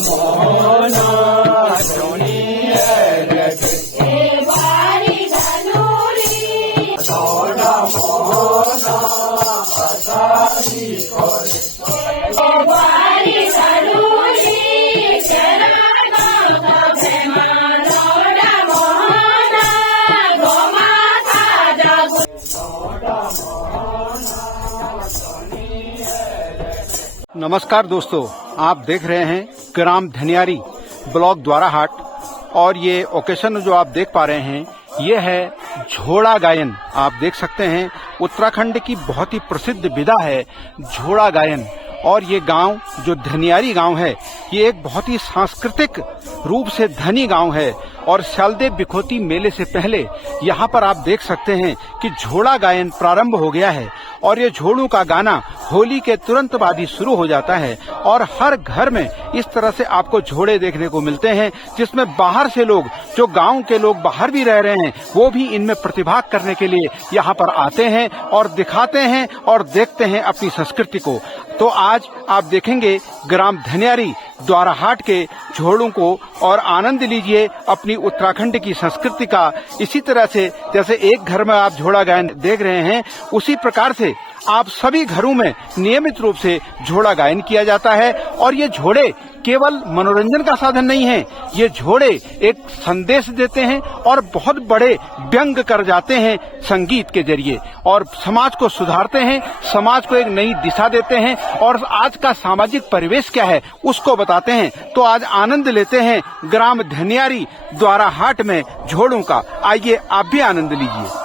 मोहना सुनिए रे बारी धनुरी सोना मोहना असारी करे बारी धनुरी नमस्कार दोस्तों, आप देख रहे हैं ग्राम धनियारी ब्लॉक द्वाराहाट और ये ओकेशन जो आप देख पा रहे हैं ये है झोड़ा गायन। आप देख सकते हैं उत्तराखंड की बहुत ही प्रसिद्ध विधा है झोड़ा गायन। और ये गांव जो धनियारी गांव है ये एक बहुत ही सांस्कृतिक रूप से धनी गांव है। और शालदेव बिखोती मेले से पहले यहाँ पर आप देख सकते हैं कि झोड़ा गायन प्रारंभ हो गया है और ये झोड़ों का गाना होली के तुरंत बाद ही शुरू हो जाता है। और हर घर में इस तरह से आपको झोड़े देखने को मिलते हैं जिसमें बाहर से लोग, जो गांव के लोग बाहर भी रह रहे हैं, वो भी इनमें प्रतिभाग करने के लिए यहाँ पर आते हैं और दिखाते हैं और देखते हैं अपनी संस्कृति को। तो आज आप देखेंगे ग्राम धनियारी द्वाराहाट के झोड़ों को और आनंद लीजिए अपनी उत्तराखंड की संस्कृति का। इसी तरह से जैसे एक घर में आप झोड़ा गायन देख रहे हैं उसी प्रकार से आप सभी घरों में नियमित रूप से झोड़ा गायन किया जाता है। और ये झोड़े केवल मनोरंजन का साधन नहीं है, ये झोड़े एक संदेश देते हैं और बहुत बड़े व्यंग कर जाते हैं संगीत के जरिए और समाज को सुधारते हैं, समाज को एक नई दिशा देते हैं और आज का सामाजिक परिवेश क्या है उसको बताते हैं। तो आज आनंद लेते हैं ग्राम धनियारी द्वाराहाट में झोड़ों का। आइए आप भी आनंद लीजिए।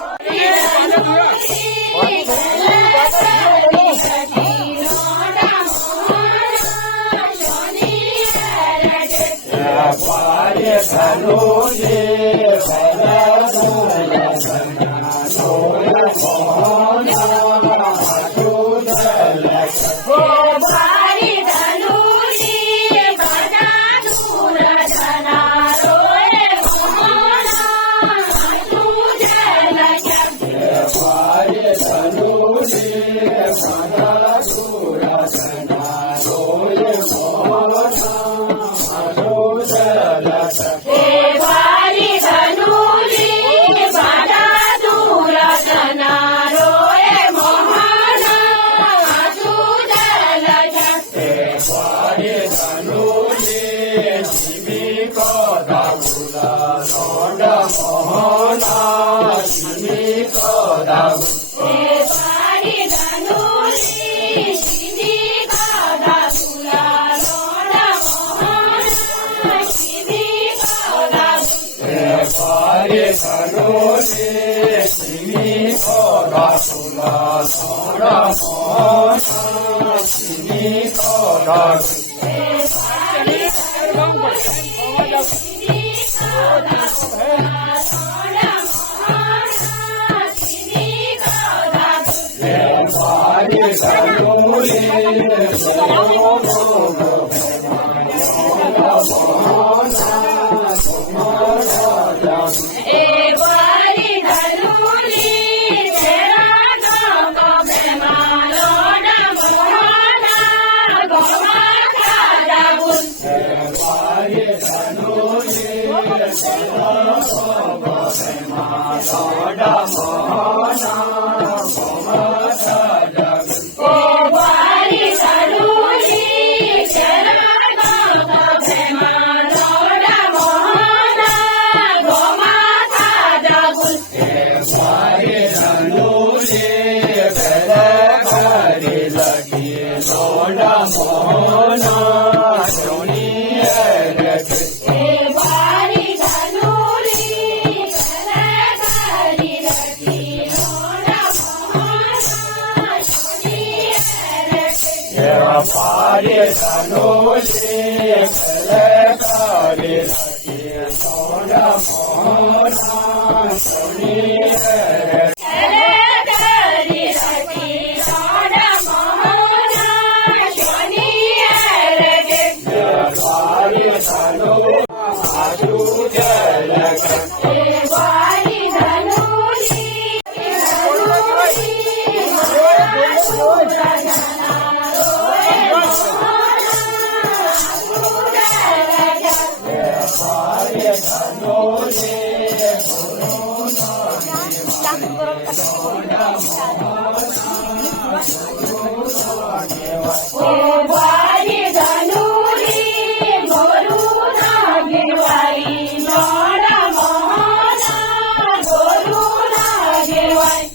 ભારી ધનુરી ગુરુના ગેવાઈ નોડા મોહના ગુરુના ગેવાઈ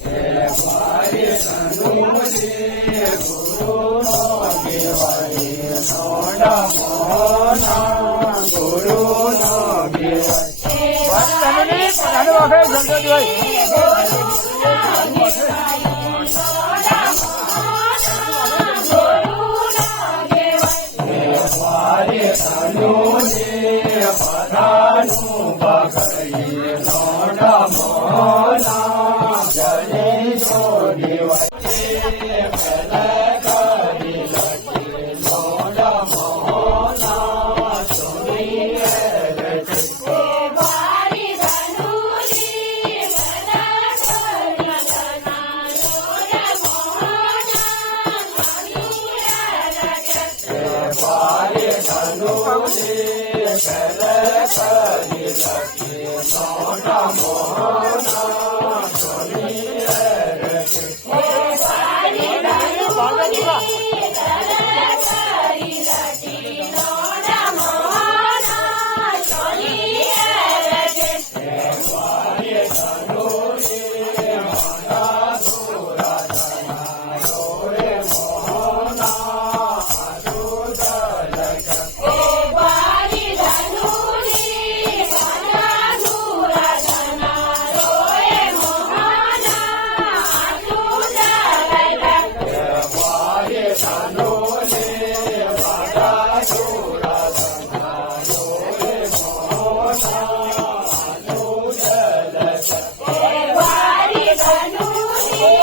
ભારી ધનુરી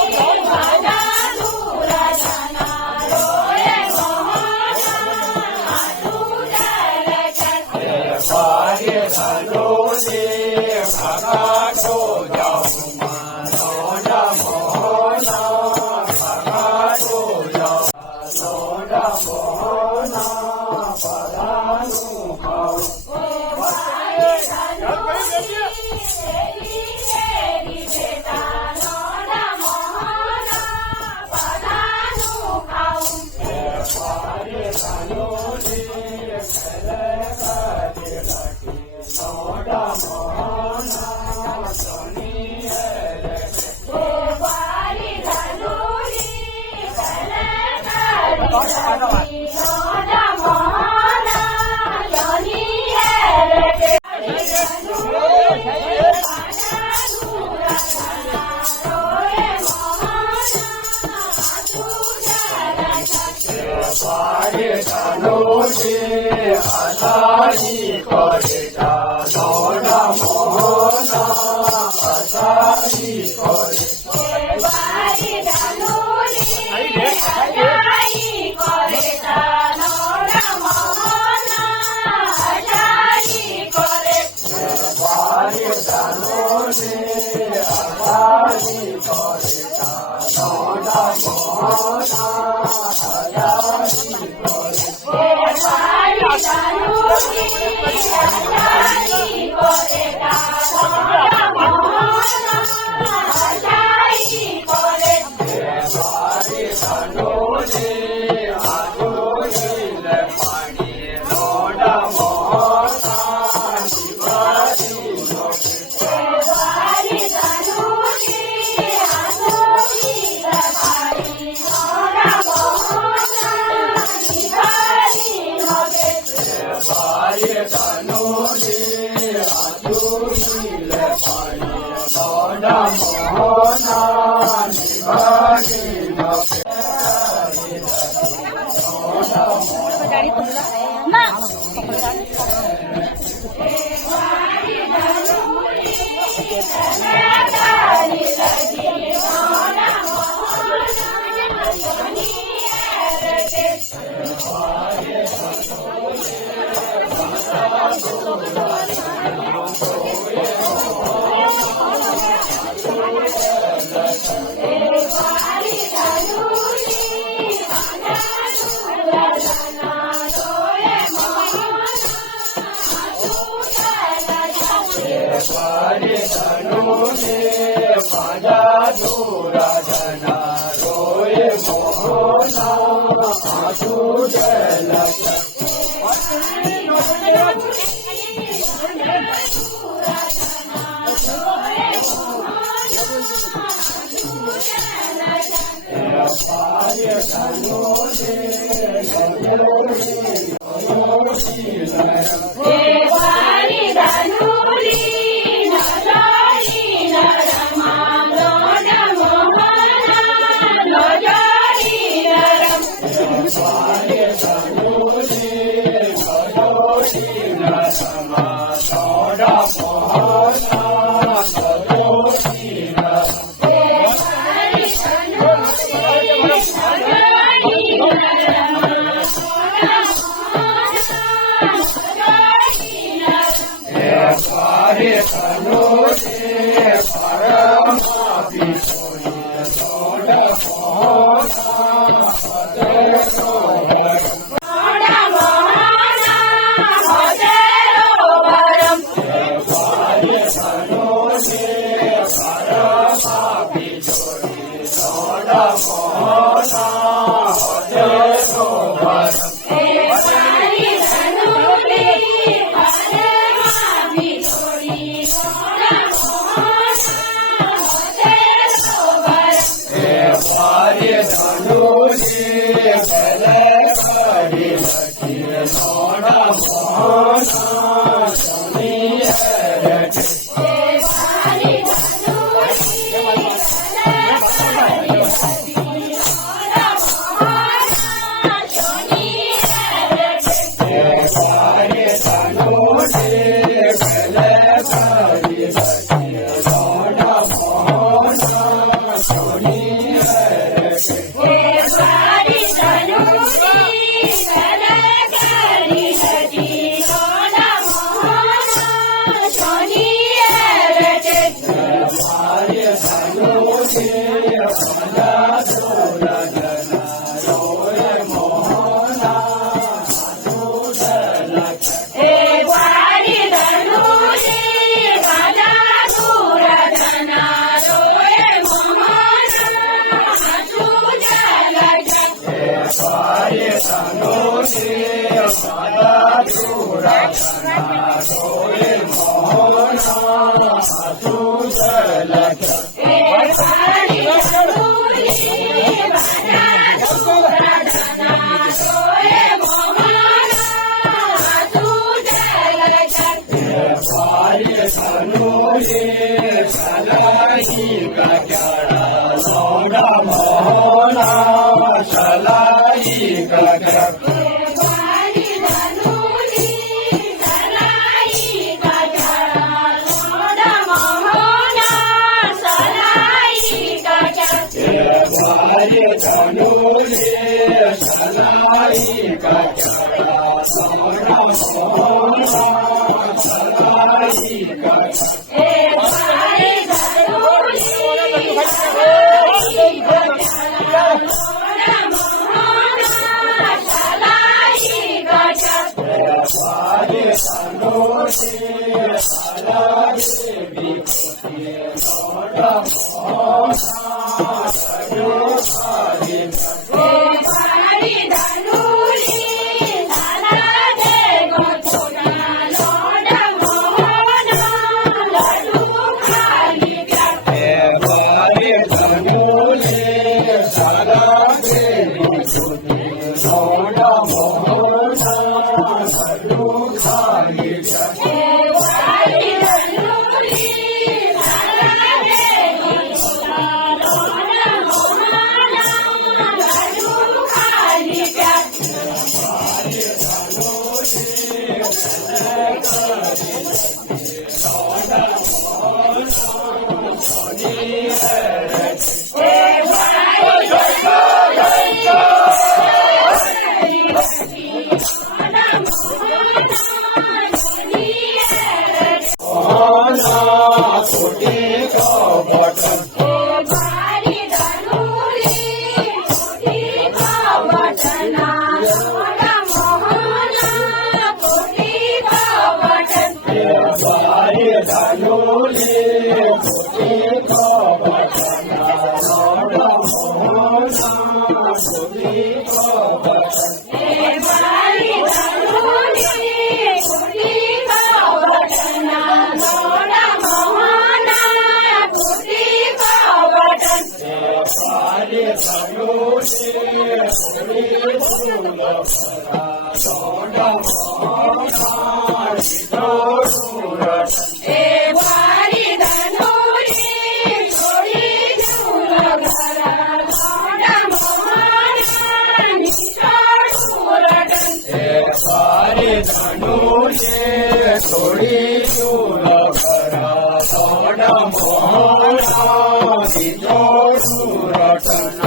વારી દાનુરી નજરી નરમા લોડ મોહના નજરી નરમ વારી ધનુની કુટી કવટના લોડા મોહના કુટી કવટન એ વારી ધનુની છોડી ઝૂલ ઘરા લોડા મોહના નિશાળું રટન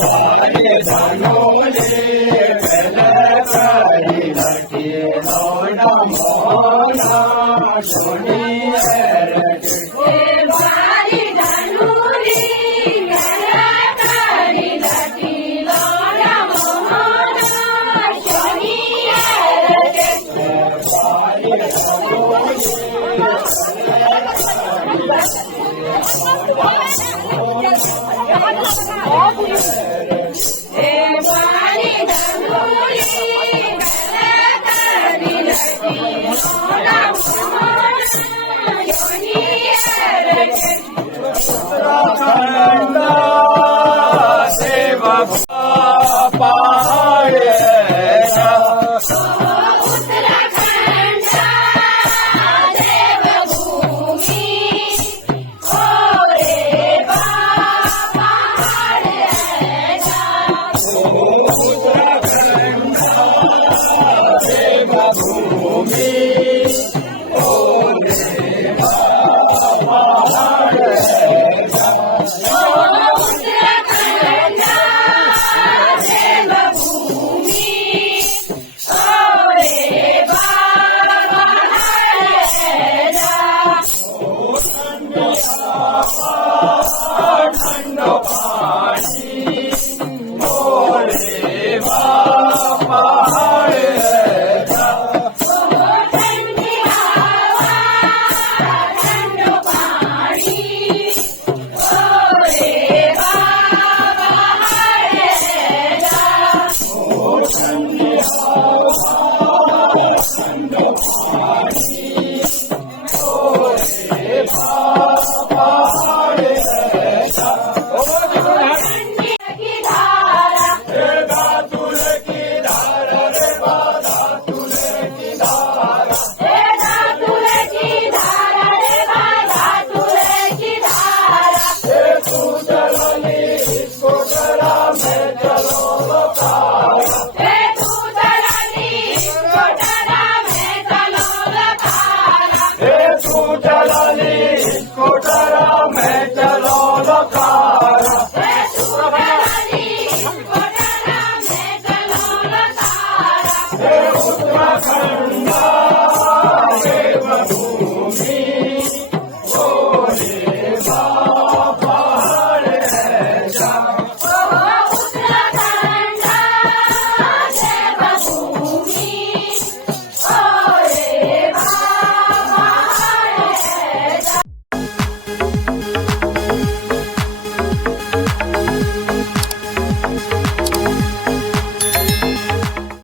વારી ધનુની ઘરા કરી લટી લોડા મોહના શનિ રટન એ વારી ધનુની ઘરા કરી લટી લોડા મોહના શનિ રટન ઉત્તરાખંડ દેવભૂમિ ઓરે પહાડ પાણી